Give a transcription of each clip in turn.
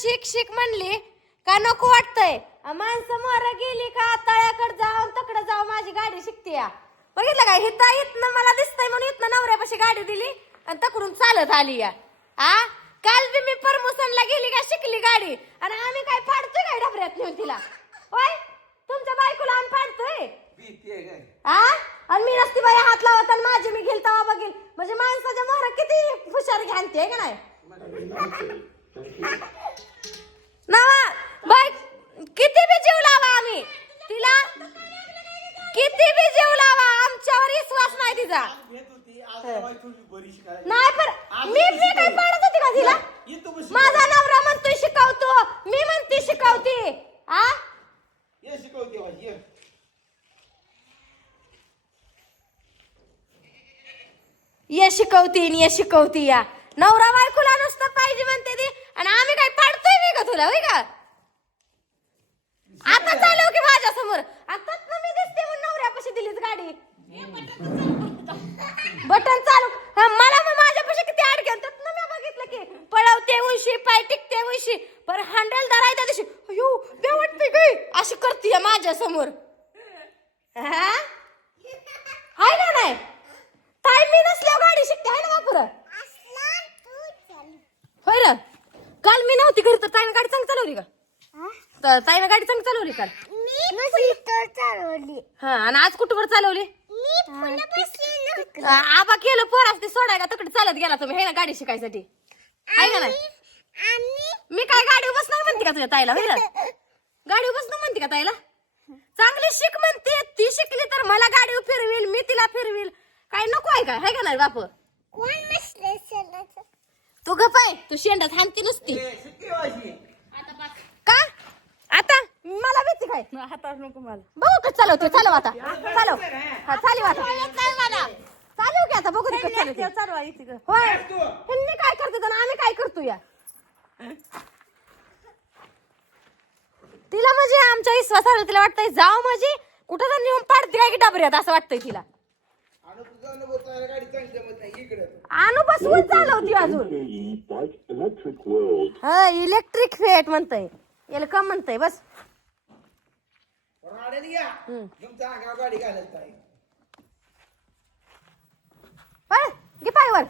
शिक शिक म्हणली का नको वाटतंय? माणसं मोर गेली का तळ्याकडे जाऊन तकडे जाऊ माझी गाडी शिकते या. बघितलं का हिता इथनं मला दिसतंय म्हणून इथनं नवऱ्यापाशी गाडी दिली आणि तकडून चालत आली या. आ? काल बी मी परमोशनला गेली का शिकली गाडी? आणि आम्ही काय पाडतोय काय डबऱ्यात नेऊन तिला? होय? तुमच्या बायकोला आम्ही काय? आ? आणि मी नसती बाई हात लावत आणि माझी मी घेईल तवा बघील म्हणजे माणसाच्या मोहर किती हुशार घालते का नाही? आ? ये शिकवते बाई ये ये शिकवती आणि ये शिकवती या नवरा बायकोला नुसतं पाहिजे म्हणते ती आणि आम्ही काय पाडतोय मी का तुला होय का आता चालव की माझ्यासमोर आता मी दिसते म्हणून नवऱ्यापाशी दिलीच गाडी बटन चालू हा, मग माझ्यापाशी किती अडकेल तर मी बघितलं की पळवते उशी पाय टिकते उशी पर हँडल धराय त्या दिवशी अयो बे वाटते गई अशी करते हा? हाय ना नाही? ताई मी नसल्यावर गाडी शिकते हाय ना बापुर होय ना काल मी नव्हती घरी तर ताईनं गाडी चांगली चालवली का? तर ताईनं गाडी चांगली चालवली काल. चालवली. हा आणि आज कुठवर चालवली? आबा केलं पोरास ते सोडायला तिकडे चालत गेला तुम्ही? हे ना गाडी शिकायसाठी. आहे का नाही? मी काय गाडी बसणार म्हणते का तुझ्या ताईला? गाडी बसणार म्हणते का ताईला? चांगली शिक म्हणते ती शिकली तर मला गाडी फिरविल मी तिला फिरविल काय नको आहे काय आहे का नाही बाप? कोण तू गप आहे. तू शेंडात हानती नुसती. ये शिकली वाशी का? आता? मला भीती काय? हातात नको मला. बघू का चालवतो. चालव आता. चालव. हा चालव आता. मला. चालव की आता बघू. चालवा ग. होय. ह्यांनी काय करते आणि आम्ही काय करतो या? तिला म्हणजे आमच्या विश्वासाला तिला वाटतंय जाव म्हणजे कुठं तर नेऊन पाडते काय की डबऱ्यात? असं वाटतंय तिला. आणि बसवून चालवती अजून. हा इलेक्ट्रिक फेट म्हणतंय. याला कम म्हणतंय बस. पण आडेल या तुमच्या अंगावर गाडी घालत नाही पळ, घे पायवर.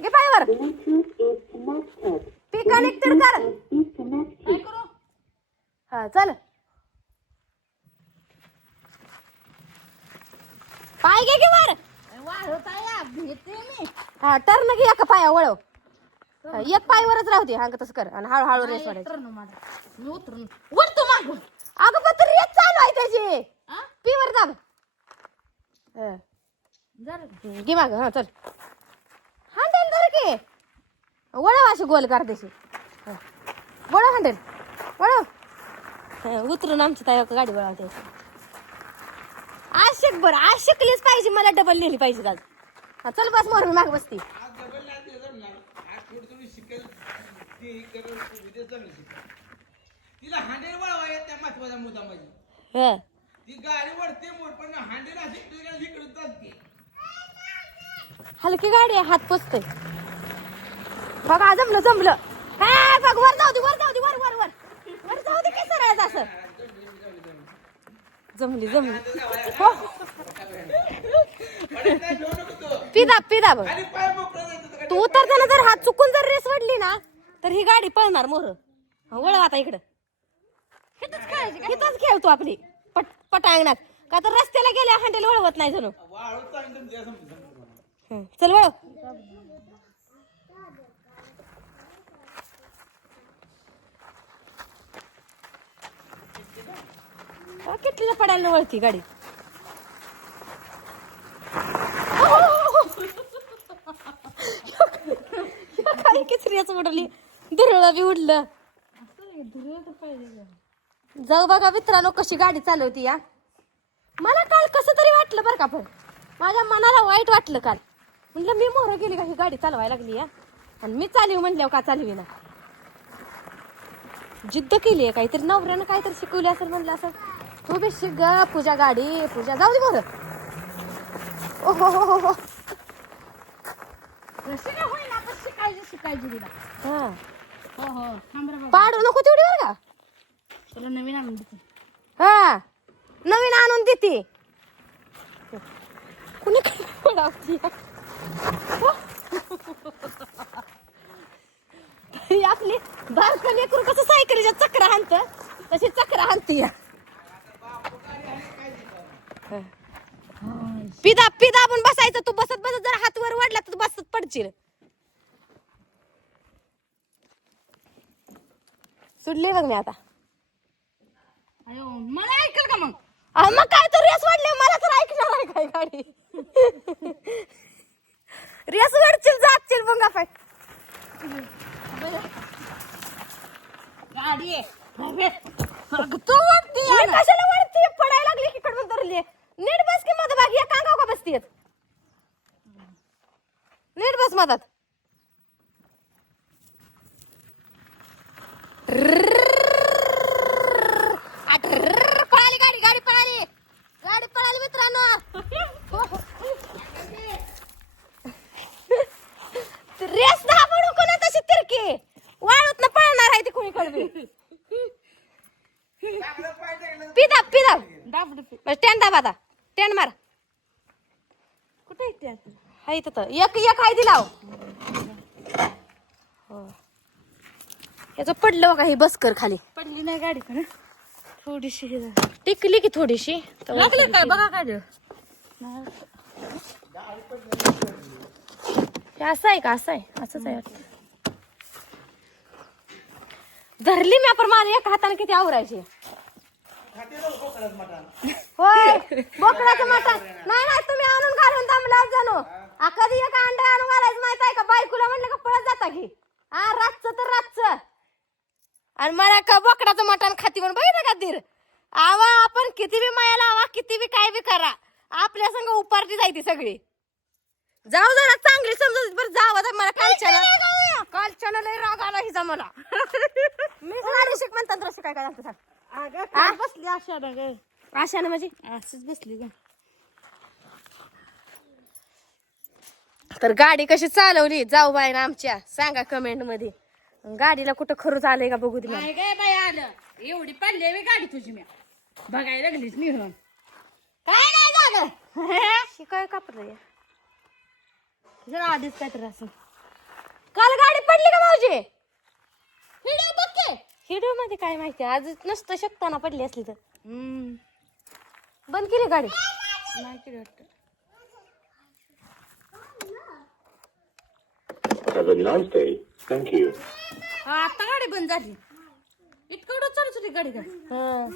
घे पायवर Bluetooth is connected. पी कनेक्टेड कर Be connected. चल. पाय घे की वर. हा टर्न घे एका पाया वळव. हा, एक पायवरच राहू दे. हा तसं कर. आणि हळूहळू रेस वाढायची मी उतरून उठतो मागून. अगं पण तू रेस चालू आहे त्याची. पीवर दाब. हा. हम्म, घे माग. हा चल. हँडल धर की. वळव अशी गोल कर देशी. वळव हँडल. वळव. उतरून आमची ताई गाडी वळवते. आज शिक बरं आज शिकलीच पाहिजे मला डबल नेली पाहिजे आज. हा, चल बस मोर मी माग बसती. तिला हांडेल वळवा येत त्या महत्त्वाचा मुद्दा माझी हा. ती गाडी वळते मोड पण हांडेल अशी तुझ्या इकडे चालते. हलकी गाडी आहे हात पोचतोय. बघ जमलं जमलं. हा बघ वर जाऊ दे वर जाऊ दे वर वर वर. जाऊ दे काय करायचं असं. जमली जमली. हो. तू पिदा पिदा बघ. तू उतरताना जर हात चुकून जर रेस वडली ना तर ही गाडी पळणार मोर. वळव आता इकडं. इथंच खेळतो आपली. पट पटांगणात. का तर रस्त्याला गेल्या हँडल वळवत नाही जणू. हं, चल वळव. किटलीला पडायला वळती गाडी? काही किचरीच उडली. दुरळ बी उडलं. जाऊ बघा मित्रांनो कशी गाडी चालवती या. मला काल कसं तरी वाटलं बरं का पण. माझ्या मनाला वाईट वाटलं काल. म्हणलं मी मोहरं गेली का ही गाडी चालवायला लागली या. आणि मी चालवी म्हणल्यावर का चालवी ना जिद्द केली आहे काहीतरी. नवऱ्यानं काहीतरी शिकवली असेल म्हणलं असं. तू बी शिक ग पूजा गाडी पूजा जाऊ दे मोहर ओ हो हो हो हो शिकायची शिकायची तिला हा हो हो थांब रे बाबा पाडू नको तेवढी बरं का तुला नवीन आणून देते हा नवीन आणून देते कुणी काय पडावती आपली बारकं लेकरू कसं सायकलीच्या चक्र हाणत तशी चक्र हाणती या पिदा पिदा आपण बसायचं. तू बसत बसत जर हात वर वाढला तर बसत पडशील. सुटली बघ मी आता. मला ऐकल का मग? मग काय तर रेस वाढले. मला तर ऐकणार आहे काय गाडी? रेस वाढशील जातील मग काय गाडी आहे. तू कशाला वाढते पडायला लागली की कडून धरली नीट बस की मध्ये बाकी या कांगाव का बसतीयत नीट बस मधात. ट्ररर, पळाली गाडी गाडी पळाली गाडी पळाली मित्रांनो रेस कोणा तशी तिरकी? वाळूत न पळणार आहे ती कुणी पिदा पिदा. दाब टेन मार. कुठे आता? हाय तिथं एक एक हाय दिलाव. हो. याचं पडलं बघा ही बसकर खाली. पडली नाही गाडी पण थोडीशी. टिकली की थोडीशी? तर लागले काय? बघा काय असं आहे का? असं आहे? असंच आहे. धरली मी आपण माझ्या एका हाताने किती आवरायची? होय. बोकडाचं मटण. नाही नाही तुम्ही आणून घालून दमला जाणू. आ, कधी एक अंडा आणून घालायचं माहीत आहे का? बायकोला म्हणलं का पळत जाता की हा रातचं तर रातचं. आणि मला का बोकडाचं मटण खाती म्हणून बघितलं का धीर? आवा आपण किती बी माया लावा किती बी काय बी करा. आपल्या संग उपारती जायती सगळी. जाऊ जरा चांगली समजत बरं जावं तर मला कालच्याला कालच्याला लय राग आला हिचा मला. मी शिक म्हणतात काय काय झालं सांग. अगं काय बसली अशा ना ग? आशानं म्हणजे? असंच बसली ग. तर गाडी कशी चालवली? जाऊ बाई ना आमच्या. सांगा कमेंटमध्ये. गाडीला कुठं खरंच आलंय का बघू दे मला काय काय बाई आलं. एवढी पडली मी गाडी तुझी मी बघायला लागलीच मी म्हणून. काय नाही झालं? शी काय कापलं जरा आधीच असं काल गाडी पडली का भाऊजी व्हिडिओ बघ की. हिडो मध्ये काय माहिती आज नसतं शकताना पडली असली तर. हम्म. बंद केली गाडी? नाही केलं वाटतं. Have a nice day. Thank you. हा, आता गाडी बंद झाली. इतकं चालूच होती गाडी हं.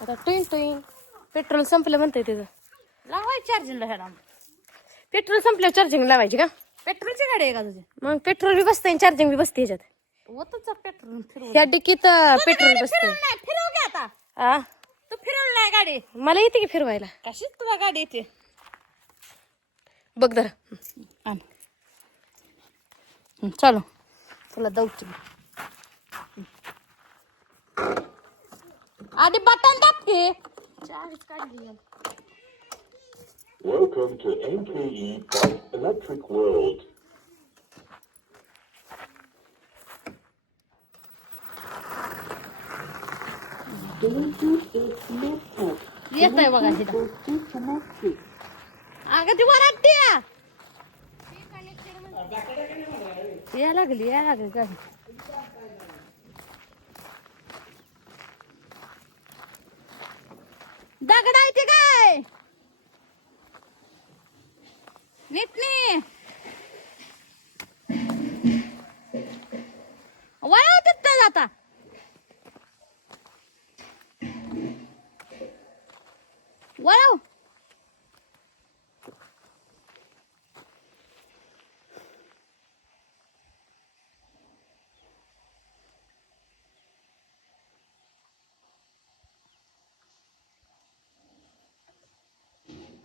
आता टुईन टुईन. पेट्रोल संपलं म्हणतंय त्याचं लावायची चार्जिंगला ह्याला. पेट्रोल संपल्यावर चार्जिंग लावायची का? पेट्रोलची गाडी आहे का तुझी? मग पेट्रोल बी बसतंय चार्जिंग बी बसते ह्याच्यात. होतच पेट्रोल फिरव ह्या डिकीत पेट्रोल बसतंय. नाही फिरव आता. तू फिरवली नाही गाडी. मला येते की फिरवायला? कशीच तुला गाडी येते? बघ जरा आण हं, चालू तुला दौची आधी बटन दाब की Welcome to NKE Bike Electric World. Bluetooth is connected. तिथं Bluetooth disconnected. अगं ती वरात या लागली या लागली गाडी दगड आहे ते काय? नीटनी वया तिथं जाता. वळव.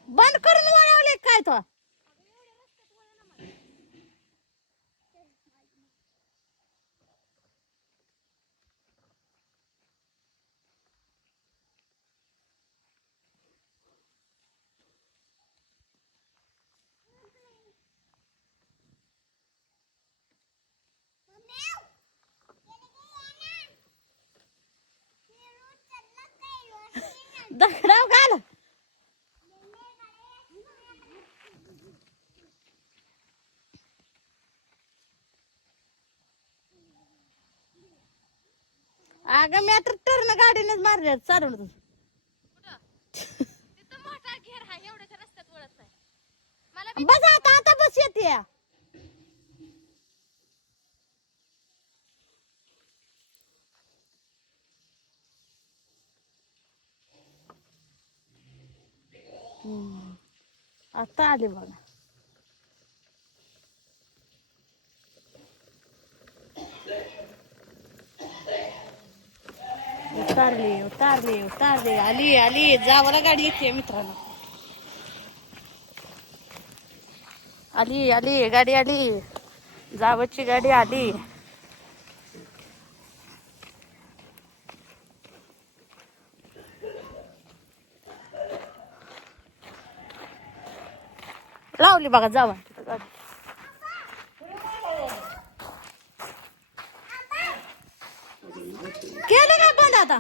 बंद करून वळवले काय तो दगडाव घाल अगं मी आता टर्न गाडीनेच मारले चालवून तू बस आता आता बस येते. आता आले बघा. उतारली उतारली उतारली. आली आली. जावाला गाडी येते मित्रांनो. आली आली. गाडी आली. जावची गाडी आली. लावली बघा जावा. गाडी केलं का बंद आता?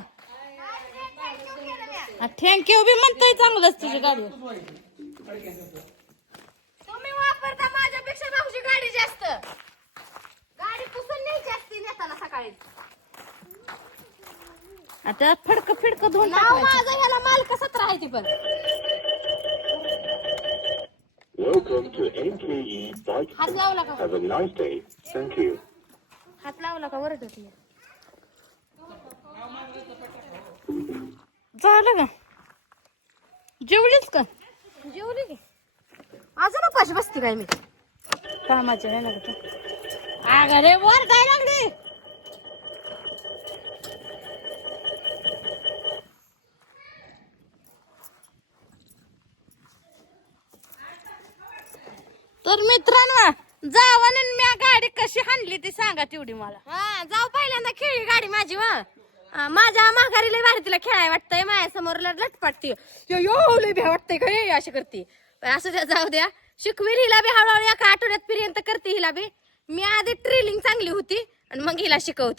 थँक्यू बी म्हणतोय चांगलंच तुझी गाडी तुम्ही वापरता माझ्यापेक्षा भाऊची गाडी जास्त गाडी पुसून न्यायची असती नेताना सकाळी आता फडक फिडक धुवून नाव. माझं ह्याला मालक सतरा आहे ती पण Welcome to NKE Bike. हात लावला का Have a nice day. Thank you. हात लावला का वरड होती झालं का? जेवलीच का? जेवली की. अजून उपाशी बसते काय मी? कामाच्या नाही लागत. अगं रे वर काय लागली? तर मित्रांनो जावाने मी गाडी कशी हाणली ती सांगा तेवढी मला. हा जाऊ पहिल्यांदा खेळली गाडी माझी व. माझ्या माघारी लय भारी तिला खेळाय वाटतंय माझ्यासमोर लटपटती यो लय भ्या वाटतंय का ये असं करते. असं द्या जाऊ द्या. शिकवेल हिला बी हळूहळू एका आठवड्यात पर्यंत करते हिला बी. मी आधी ट्रेलिंग चांगली होती आणि मग हिला शिकवते.